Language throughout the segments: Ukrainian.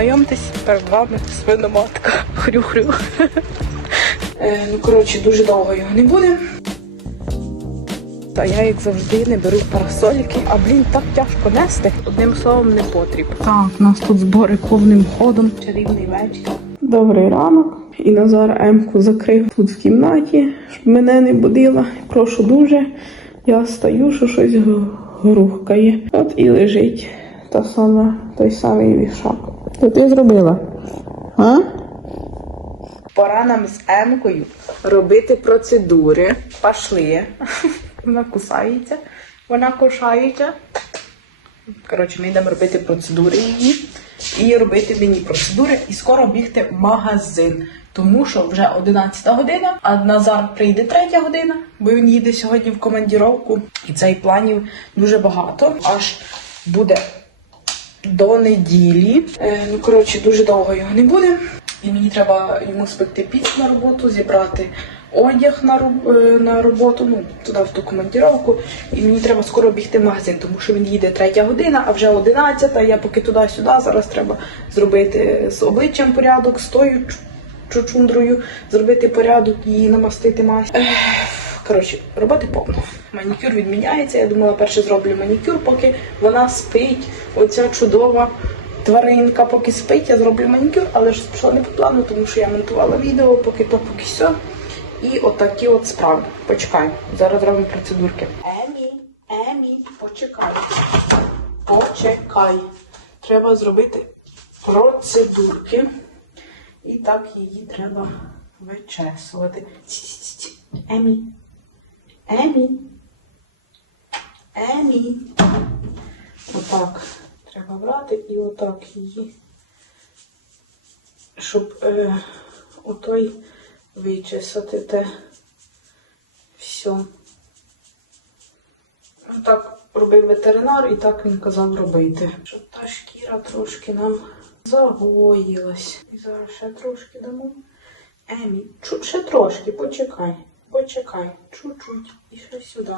Знайомтесь, перед вами свиноматка. Хрю-хрю. Е, ну, коротше, дуже довго його не буде. Та я, як завжди, не беру парасольки. А блін, так тяжко нести. Одним словом, не потріб. Так, у нас тут збори повним ходом. Чарівний вечір. Добрий ранок. І Назар Емку закрив тут в кімнаті, щоб мене не будила. Прошу дуже. Я стою, що щось грухкає. От і лежить та сама, той самий вішак. Що ти зробила? А? Пора нам з Емкою робити процедури. Пошли. Вона кусається, вона кошається. Коротше, ми йдемо робити процедури її і робити мені процедури, і скоро бігти в магазин. Тому що вже 11 година, а Назар прийде 3 година, бо він їде сьогодні в командіровку. І цей планів дуже багато. Аж буде до неділі. Е, ну, коротше, дуже довго його не буде. І мені треба йому спекти піч на роботу, зібрати одяг на, роб- е, на роботу, ну, туди в ту командіровку. І мені треба скоро бігти в магазин, тому що він їде третя година, а вже одинадцята. Я поки туди-сюди. Зараз треба зробити з обличчям порядок, з тою чу- чучундрою, зробити порядок і намастити мазь. Ех, Коротше, роботи повно. Манікюр відміняється. Я думала, перше зроблю манікюр, поки вона спить. Оця чудова тваринка, поки спить, я зроблю манікюр, але ж пішло не по плану, тому що я монтувала відео, поки то, поки все. І отакі от справи. Почекай. Зараз зробимо процедурки. Емі, Емі, почекай. Почекай. Треба зробити процедурки. І так її треба вичесувати. Емі. Емі. Емі. Отак. Треба брати і отак її. Щоб е, отой вичесати те все. Так робив ветеринар і так він казав робити. Щоб та шкіра трошки нам загоїлась. І зараз ще трошки дамо. Емі, ще трошки, почекай. Почекай, чуть-чуть. І ще сюди.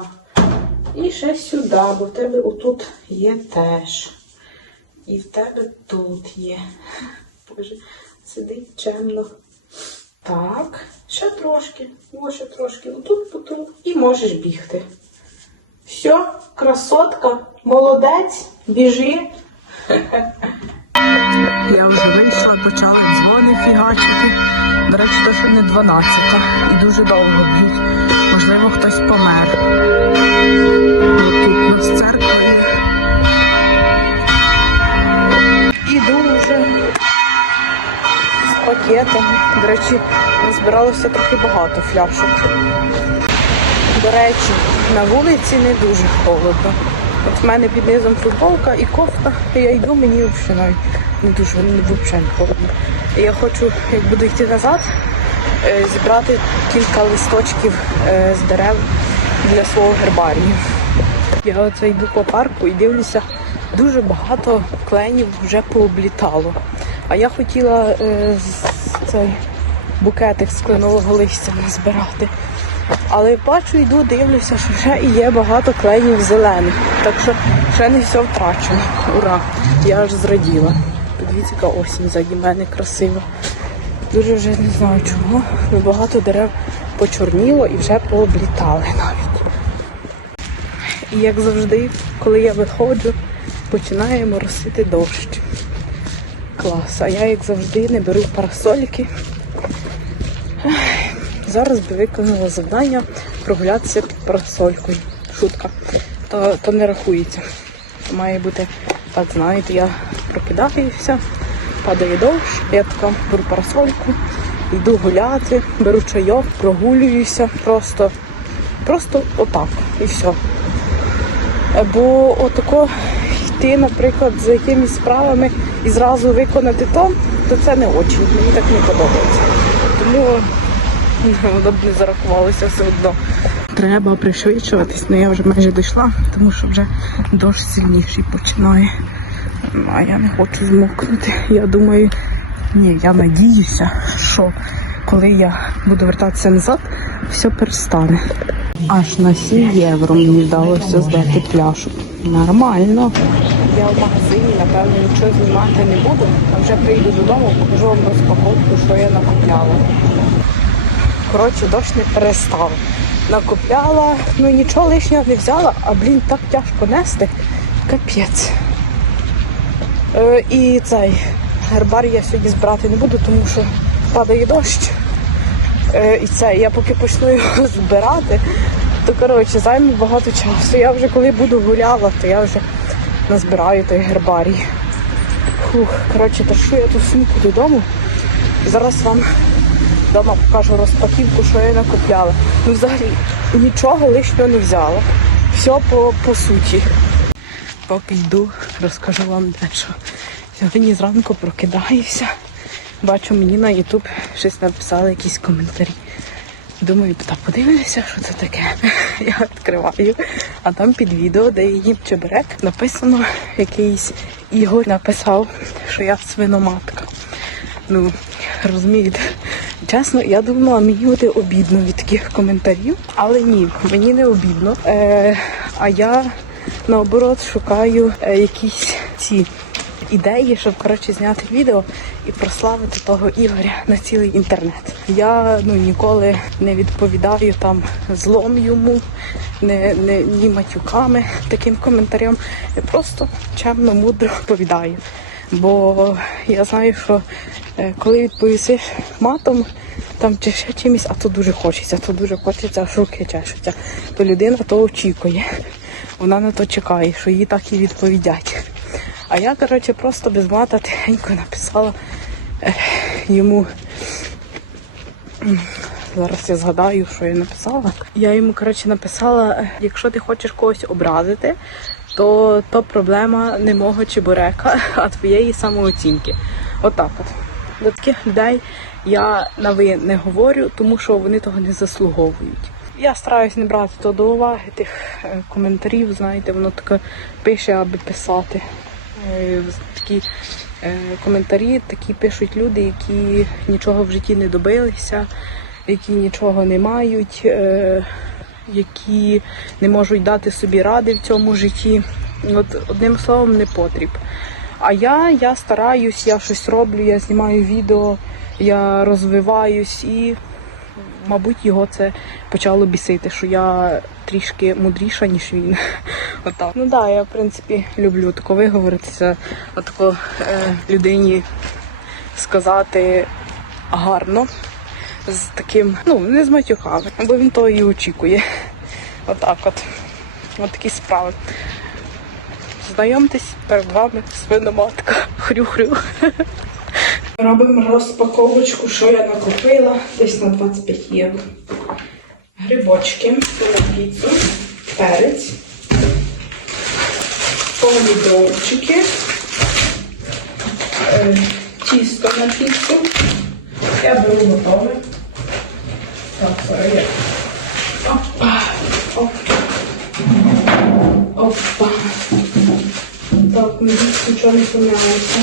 І ще сюди, бо в тебе отут є теж. І в тебе тут є. Боже, сидить чемно. Так, ще трошки, о, ще трошки. Отут потім. І можеш бігти. Все, красотка, молодець, біжи. Я вже вийшла, почали дзвони фігачити. До речі, то ще не 12 і дуже довго б'ють. Можливо, хтось помер. Тут у нас церква є. Іду вже з пакетом. До речі, назбиралося трохи багато фляшок. До речі, на вулиці не дуже холодно. От в мене під низом футболка і кофта, і я йду, мені взагалі навіть не дуже взагалі холодно. І я хочу, як буду йти назад, е, зібрати кілька листочків е, з дерев для свого гербарію. Я оце йду по парку і дивлюся, дуже багато кленів вже пооблітало. А я хотіла е, цей букетик з кленового листя назбирати. Але бачу, йду, дивлюся, що вже і є багато кленів зелених. Так що ще не все втрачено. Ура! Я аж зраділа. Подивіться, яка осінь заді мене красива. Дуже вже не знаю чого. але Багато дерев почорніло і вже пооблітали навіть. І як завжди, коли я виходжу, починає моросити дощ. Клас. А я, як завжди, не беру парасольки. Зараз би виконала завдання прогулятися парасолькою. Шутка. То, то не рахується. Має бути, так знаєте, я прокидаюся, падає дощ, я така беру парасольку, йду гуляти, беру чайок, прогулююся, просто, просто отак і все. Бо отако йти, наприклад, за якимись справами і зразу виконати то, то це не очі. Мені так не подобається. Тому воно б не зарахувалося все одно. Треба пришвидшуватись, але я вже майже дійшла, тому що вже дощ сильніший починає. Ну, А я не хочу змокнути. Я думаю, ні, я надіюся, що коли я буду вертатися назад, все перестане. Аж на 7 євро мені вдалося здати пляшку. Нормально. я в магазині, напевно, нічого знімати не буду. А вже прийду додому, покажу вам розпаковку, що я накупляла. Коротше, дощ не перестав. Накупляла, ну нічого лишнього не взяла, а блін, так тяжко нести. Капець. Е, і цей гербар я сьогодні збирати не буду, тому що падає дощ. Е, і це, я поки почну його збирати, то коротше займе багато часу. Я вже коли буду гуляла, то я вже назбираю той гербарій. Фух, коротше, ташу я ту сумку додому. Зараз вам вдома покажу розпаківку, що я накупляла. Ну взагалі нічого лишнього не взяла. Все по, по суті. Поки йду, розкажу вам дещо. Сьогодні зранку прокидаюся. Бачу, мені на YouTube щось написали якісь коментарі. Думаю, та подивлюся, що це таке. Я відкриваю, а там під відео, де їм чебурек, написано якийсь Ігор написав, що я свиноматка. Ну, розумієте, чесно, я думала, мені буде обідно від таких коментарів, але ні, мені не обідно. Е, а я наоборот шукаю е, якісь ці ідеї, щоб коротше зняти відео і прославити того Ігоря на цілий інтернет. Я ну ніколи не відповідаю там злом йому, не, не ні матюками таким коментарям. Я просто чемно, мудро відповідаю. Бо я знаю, що е, коли відповісиш матом, там чи ще чимось, а то дуже хочеться, то дуже хочеться, аж руки чешуться. То людина то очікує. Вона на то чекає, що їй так і відповідять. А я, коротше, просто без мата тихенько написала е, йому. Зараз я згадаю, що я написала. Я йому, коротше, написала: е, якщо ти хочеш когось образити, то то проблема не мого чебурека, а твоєї самооцінки. Отак от. До таких людей я на ви не говорю, тому що вони того не заслуговують. Я стараюсь не брати то до уваги тих е, коментарів, знаєте, воно таке пише, аби писати. Е, Такі е, коментарі такі пишуть люди, які нічого в житті не добилися, які нічого не мають, які не можуть дати собі ради в цьому житті. От одним словом, не потріб. А я, я стараюсь, я щось роблю, я знімаю відео, я розвиваюсь і, мабуть, його це почало бісити, що я трішки мудріша, ніж він. Отак. Ну так, я в принципі люблю тако виговоритися, отако е, людині сказати гарно, з таким, ну, не з матюками, бо він того і очікує. Отак от. От такі справи. Знайомтесь, перед вами свиноматка. Хрю-хрю. Робимо розпаковочку, що я накупила десь на 25 євро. Грибочки піцу, перець, помідорчики, е, тісто на піцу. Я беру готове. Не пом'ялося.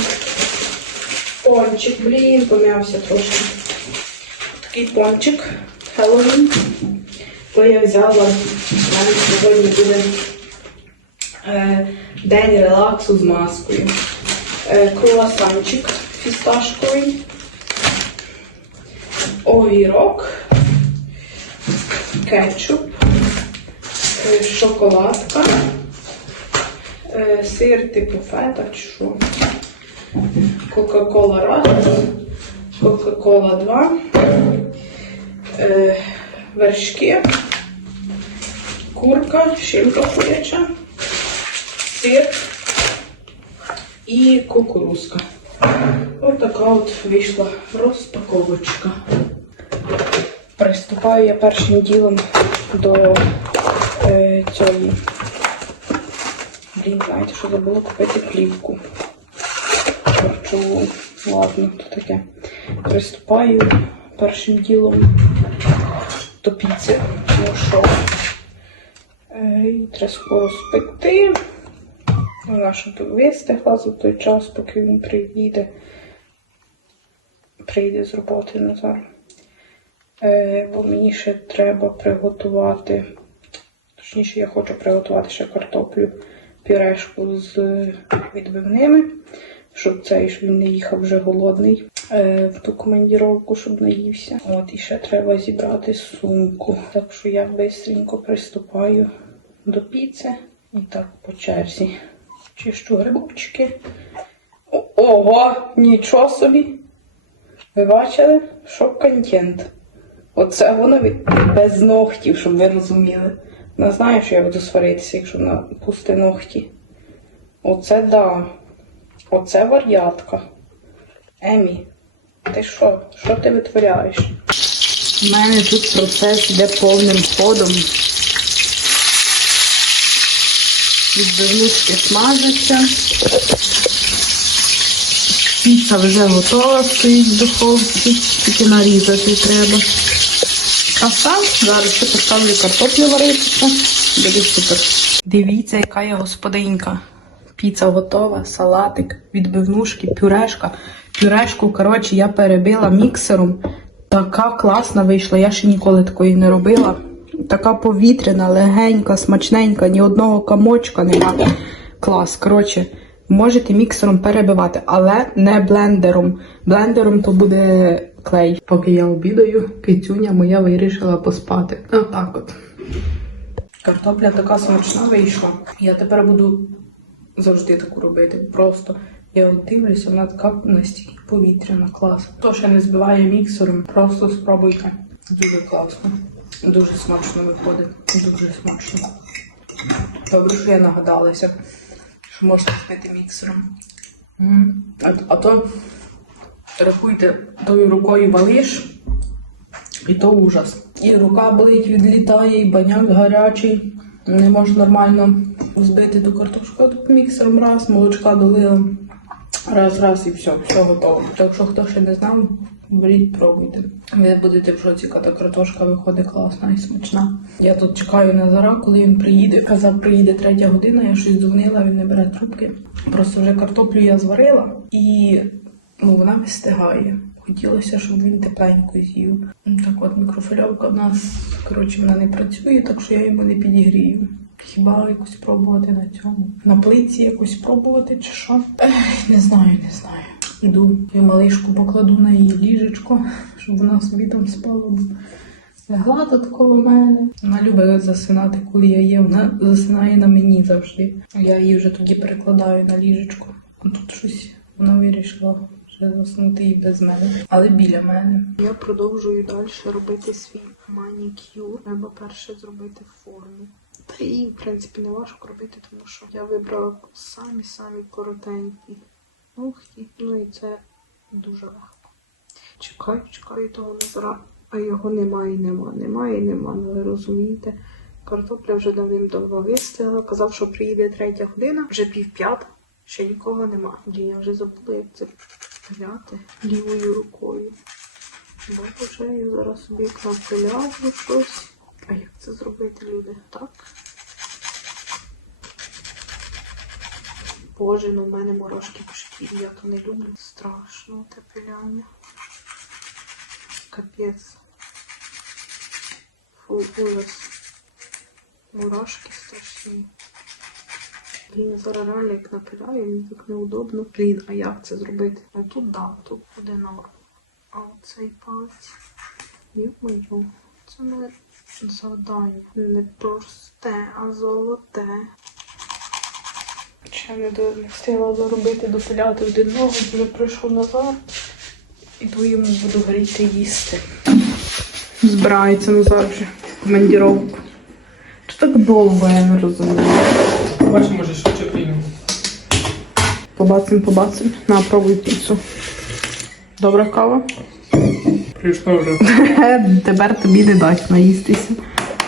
Пончик, блін, пом'явся трошки. Такий пончик Хеллоуін. То я взяла, мене сьогодні буде е, день релаксу з маскою. Е, круасанчик фісташковий. Огірок. Кетчуп. Шоколадка. Е, сир типу фета чи що. Кока-кола раз, Кока-кола 2, е, вершки, курка, шинка куряча, сир і кукурузка. Ось така от вийшла розпаковочка. Приступаю я першим ділом до е, цієї. Блін, знаєте, що забула купити плівку харчову. Ладно, то таке. Приступаю першим ділом до піци. Ну що, треба скоро спекти. Вона щоб вистигла за той час, поки він приїде. Прийде з роботи Назар. Е, бо мені ще треба приготувати. Точніше, я хочу приготувати ще картоплю пюрешку з відбивними, щоб цей, щоб він не їхав вже голодний е, в ту командіровку, щоб наївся. От і ще треба зібрати сумку. Так що я швидко приступаю до піци і так по черзі. Чищу грибочки. Ого, нічого собі. Ви бачили? Що контент? Оце воно без ногтів, щоб ви розуміли. Не знаю, що я буду сваритися, якщо на пусти ногті. Оце да. Оце вар'ятка. Емі, ти що? Що ти витворяєш? У мене тут процес йде повним ходом. Відбивнички смажаться. Піца вже готова, стоїть в духовці, тільки нарізати треба. Краса, зараз ще поставлю картоплю варитися. Буде супер. Дивіться, яка я господинька. Піца готова, салатик, відбивнушки, пюрешка. Пюрешку, коротше, я перебила міксером. Така класна вийшла, я ще ніколи такої не робила. Така повітряна, легенька, смачненька, ні одного камочка нема. Клас. Коротше, можете міксером перебивати, але не блендером. Блендером то буде клей. Поки я обідаю, кицюня моя вирішила поспати. Отак от. Картопля така смачна вийшла. Я тепер буду завжди таку робити. Просто я от дивлюся, вона така настільки повітряна, клас. Хто ще не збиває міксером, просто спробуйте. Дуже класно. Дуже смачно виходить. Дуже смачно. Добре, що я нагадалася, що можна збити міксером. А, а то рахуйте, тою рукою валиш, і то ужас. І рука болить, відлітає, і баняк гарячий. Не можеш нормально збити ту картошку. Тут міксером раз, молочка долила. Раз, раз і все, все готово. Так що хто ще не знав, беріть, пробуйте. Ви будете в шоці, яка картошка виходить класна і смачна. Я тут чекаю Назара, коли він приїде. Казав, приїде третя година, я щось дзвонила, він не бере трубки. Просто вже картоплю я зварила і ну, вона не встигає. Хотілося, щоб він тепленько з'їв. Ну, Так от мікрофильовка в нас, коротше, вона не працює, так що я йому не підігрію. Хіба якось пробувати на цьому? На плиці якось пробувати чи що? Ех, не знаю, не знаю. Іду я малишку покладу на її ліжечко, щоб вона собі там спала. Легла тут коло мене. Вона любить засинати, коли я є. Вона засинає на мені завжди. Я її вже тоді перекладаю на ліжечко. Тут щось вона вирішила вже заснути і без мене, але біля мене. Я продовжую далі робити свій манікюр. Треба перше зробити форму. Та і, в принципі, не важко робити, тому що я вибрала самі-самі коротенькі ногті. Ну і це дуже легко. Чекаю, чекаю того Назара, а його немає, нема, немає, нема. Ну ви розумієте. Картопля вже давним-давно вистигла. Казав, що приїде третя година, вже пів п'ята, ще нікого нема. Я вже забула, як це пиляти лівою рукою. Бо вже я зараз собі напиляю щось. А як це зробити, люди? Так? Боже, ну в мене морожки шкірі, я то не люблю. Страшно те пиляння. Капець. Фу, ужас. Мурашки страшні. Блін, зараз реально як напиляю, мені так неудобно. Блін, а як це зробити? Ну тут да, тут буде норм. А оцей палець. Йо-моє, це не завдання. Не просте, а золоте. Ще не, встигла заробити допиляти один ногу, вже прийшов назад. Іду йому буду горіти їсти. Збирається Назар вже командіровку. Чи так довго, я не розумію. Бачиш, швидше приймемо. Побацим, побацим. На, пробуй піцу. Добра кава? Прийшла вже. Тепер тобі не дасть наїстися.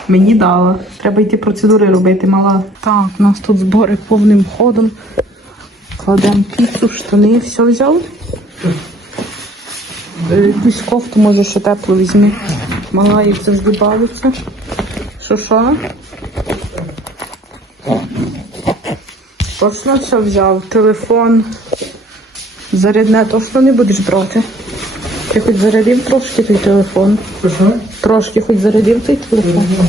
Мені дала. Треба йти процедури робити, мала. Так, у нас тут збори повним ходом. Кладемо піцу, штани, все взяв. Якусь кофту, може, ще теплу візьми. Мала як завжди бавиться. Що Точно все взяв. Телефон. Зарядне точно не будеш брати. Ти хоч зарядив трошки той телефон? Що? Трошки хоч зарядив той телефон.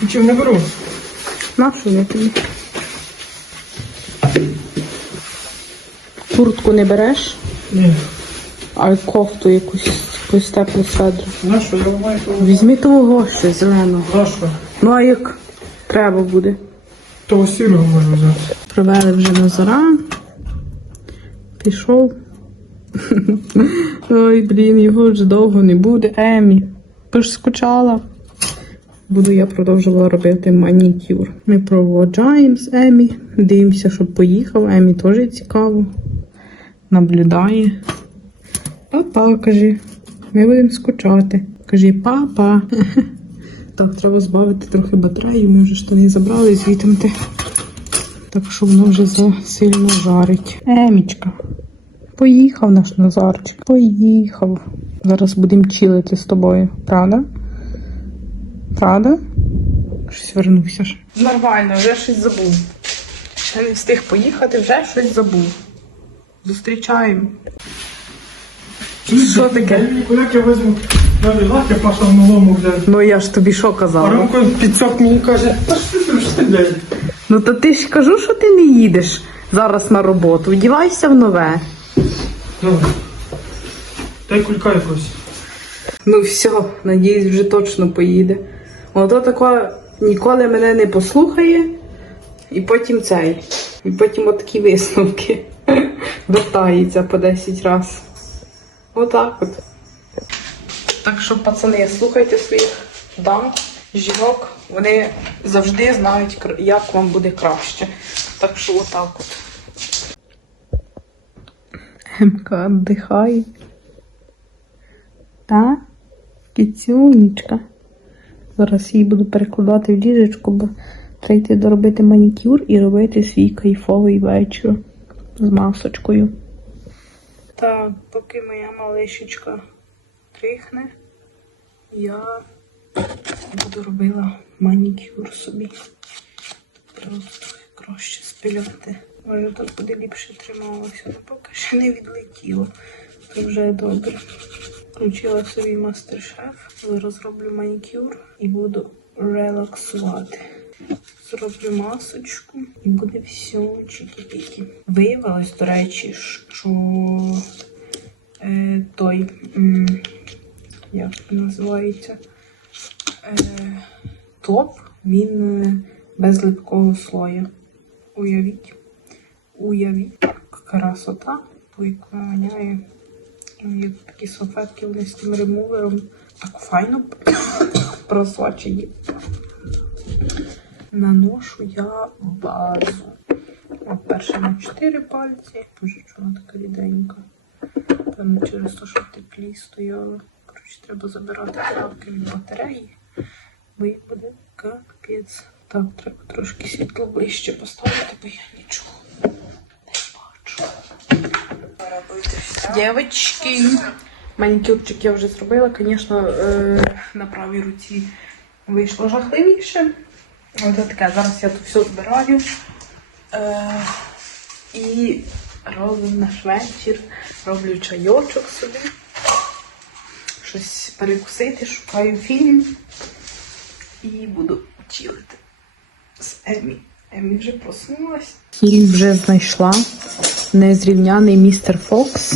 хотів, не беру. Нашу я тобі. Куртку не береш, Ні. а кофту якусь, якусь теплу седру. На що, то. Візьми того щось зеленого. На що? Ну а як треба буде? Того сірого можна взяти. Провели вже Назара. Пішов. Ой, блін, його вже довго не буде. Емі. Ти ж скучала. Буду я продовжувала робити манікюр. Ми проводжаємо з Емі. Дивимося, щоб поїхав. Емі теж цікаво. Наблюдає. Папа. Ми будемо скучати. Каже, папа. Так, треба збавити трохи батареї. Ми вже штани забрали звідти. Так що воно вже засильно жарить. Емічка. Поїхав наш Назарчик. Поїхав. Зараз будемо чилити з тобою, правда? Правда? Щось вернувся ж. Нормально, вже щось забув. Ще не встиг поїхати, вже щось забув. Зустрічаємо. Що таке? Як я візьму навіть лаки пошла в. Ну я ж тобі що А казала? Ромко підсок мені каже, та що ти що ти блядь? Ну то ти ж кажу, що ти не їдеш зараз на роботу. Вдівайся в нове. Добре. Дай кулька якось. Ну все, надіюсь, вже точно поїде. Ото тако ніколи мене не послухає, і потім цей. І потім отакі висновки. Вертається по 10 разів. Отак от. Так що, пацани, слухайте своїх дам, жінок. Вони завжди знають, як вам буде краще. Так що отак от. МК віддихає. Та? Кіцюнечка. Зараз її буду перекладати в ліжечко, бо треба йти доробити манікюр і робити свій кайфовий вечір з масочкою. Так, поки моя малишечка трихне, я буду робила манікюр собі. Трохи краще спиляти. Може так буде ліпше трималося, але поки ще не відлетіло. Це вже добре. Включила собі мастер-шеф, зараз зроблю манікюр і буду релаксувати. Зроблю масочку і буде все чики-піки. Виявилось, до речі, що е, той, м, як називається, е, топ, він е, без липкого слоя. Уявіть. Уявіть, красота, яка воняє. Є такі салфетки вони з тим ремувером. Так файно просочені. Наношу я базу. От перше на 4 пальці. Боже, вона така ріденька. Певно, через те, що в теплі стояла. Коротше, треба забирати трапки від батареї. Бо їх буде капець. Так, треба трошки світло ближче поставити, бо я нічого не бачу. Дівчатки, манікюрчик я вже зробила. Звісно, е, на правій руці вийшло жахливіше. Ось таке. Зараз я тут все збираю. Е, і роблю наш вечір. Роблю чайочок собі. Щось перекусити, шукаю фільм. І буду чилити з Емі. Емі вже проснулась. Фільм вже знайшла. Незрівняний містер Фокс.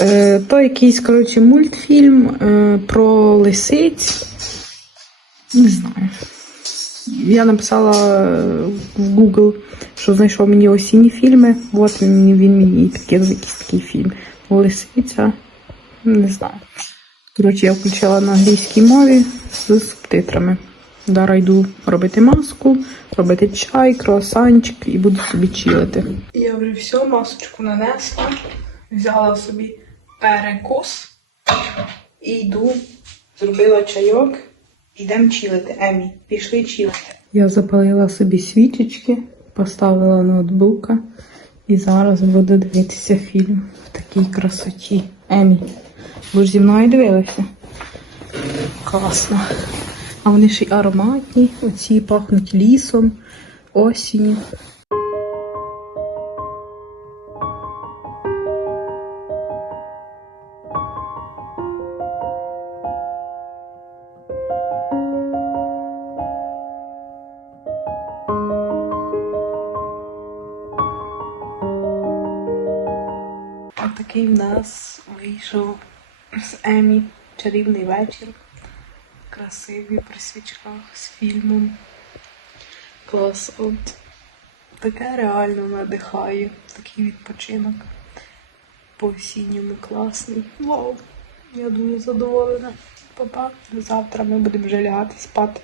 Е, то якийсь, коротше, мультфільм е, про лисиць. Не знаю. Я написала е, в Google, що знайшов мені осінні фільми. От він, він мені такий, якийсь такий фільм. Лисиця. Не знаю. Коротше, я включила на англійській мові з субтитрами. Зараз йду робити маску, робити чай, круасанчик і буду собі чилити. Я вже все, масочку нанесла, взяла собі перекус і йду, зробила чайок. Йдемо чилити, Емі. Пішли чилити. Я запалила собі свічечки, поставила ноутбука і зараз буду дивитися фільм в такій красоті. Емі, ви ж зі мною дивилися? Класно. А вони ще й ароматні, оці пахнуть лісом, осінню. Такий в нас вийшов з Емі чарівний вечір. Красивий при свічках з фільмом. Клас, от таке реально надихає. Такий відпочинок. По осінньому класний. Вау! Я дуже задоволена. Папа, завтра ми будемо вже лягати спати.